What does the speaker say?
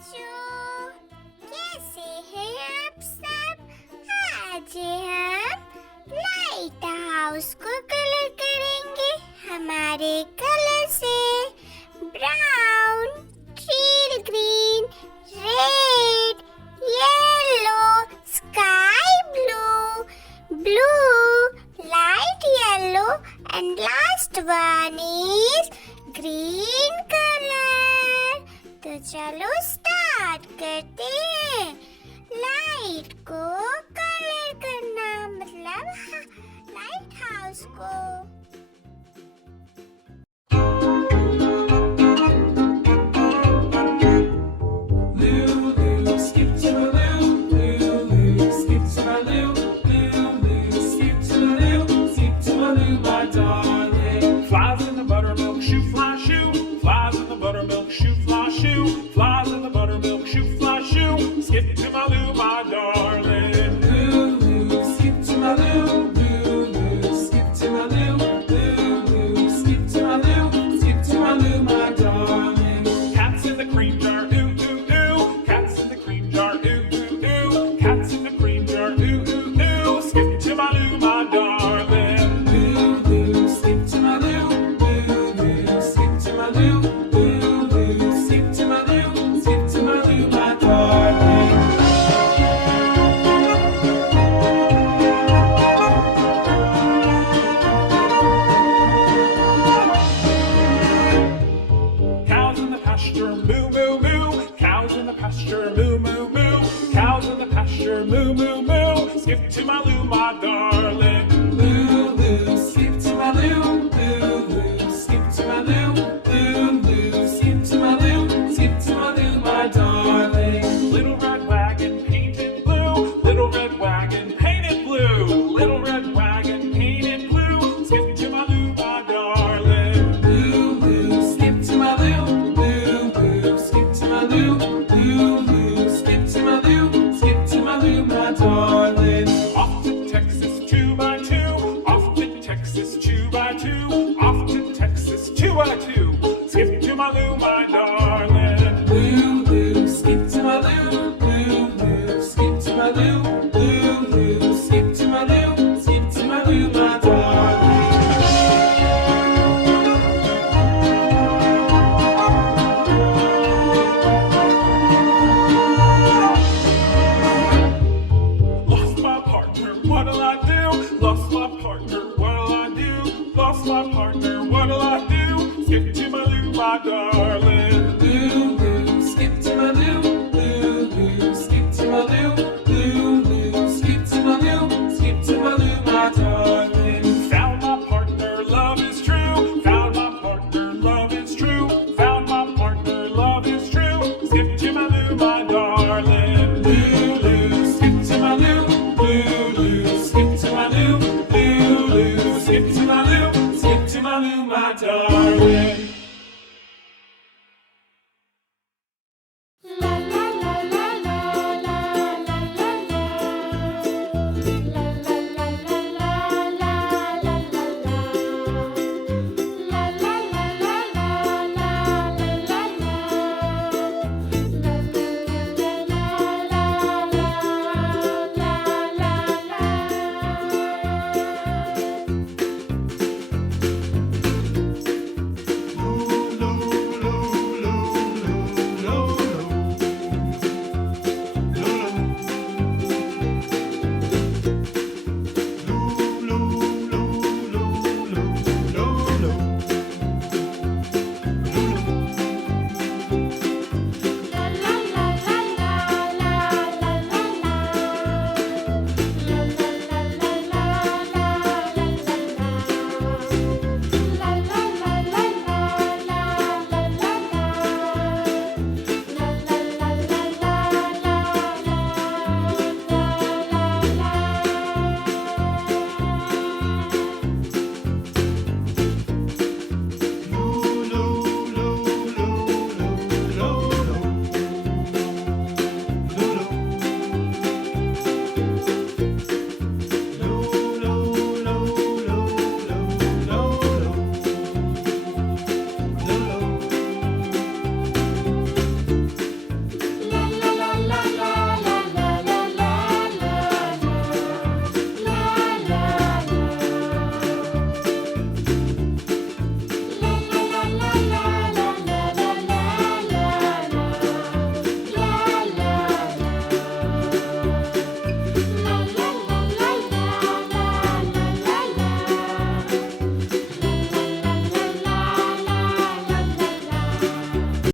बच्चों, कैसे हैं आप सब। आज हम लाइट हाउस को कलर करेंगे हमारे कलर से। Brown, till green, red, yellow, sky blue, blue, light yellow and last one is green color। तो चलो स्टार्ट करते हैं। लाइट को कलर करना मतलब लाइट हाउस को। Flies in the buttermilk shoe, fly shoe. Flies in the buttermilk shoe, fly shoe. Flies in the buttermilk shoe, fly shoe. Skip to my Lou, my darling. Lou, skip to my Lou. Lou, skip to my Lou. Lou, skip to my Lou. Skip to my Lou, my darling. Cats in the cream jar, ooh ooh ooh. Cats in the cream jar, ooh ooh ooh. Cats in the cream jar, ooh ooh ooh. Skip to my Lou, my darling. Lou, skip to my Lou. Moo, moo, moo. Cows in the pasture, moo, moo, moo. Cows in the pasture, moo, moo, moo. Skip to my Lou, my darling. Lou, Lou, skip to my Lou. Lou, Lou, skip to my Lou. Lou, Lou, skip to my Lou. Skip to my Lou, my darling. Little red wagon painted blue. Little red wagon painted blue. Little red wagon painted blue. Skip to my Lou, my darling. Lou, Lou, skip to my Lou. Lou, Lou, skip to my Lou, skip to my Lou, my darling. Off to Texas 2x2, off to Texas 2x2, off to Texas 2x2. Skip to my Lou, my darling. Lou, Lou, skip to my Lou. Lou, Lou, skip to my Lou. Lou, Lou, skip to my Lou, skip to my Lou, my darling. What'll I do? Lost my partner, what'll I do? Lost my partner, what'll I do? Skip to my Lou, my darling. Lou, Lou, skip to my Lou. Lou, Lou, skip to my Lou. Lou, Lou, skip to my Lou. Skip to my Lou, my darling. Found my partner, love is true. Found my partner, love is true. Found my partner, love is true. Skip to my Lou, my darling. Lou, Lou, skip to my Lou. Skip to my Lou, Lou, Lou, skip to my Lou, skip to my Lou, my darling.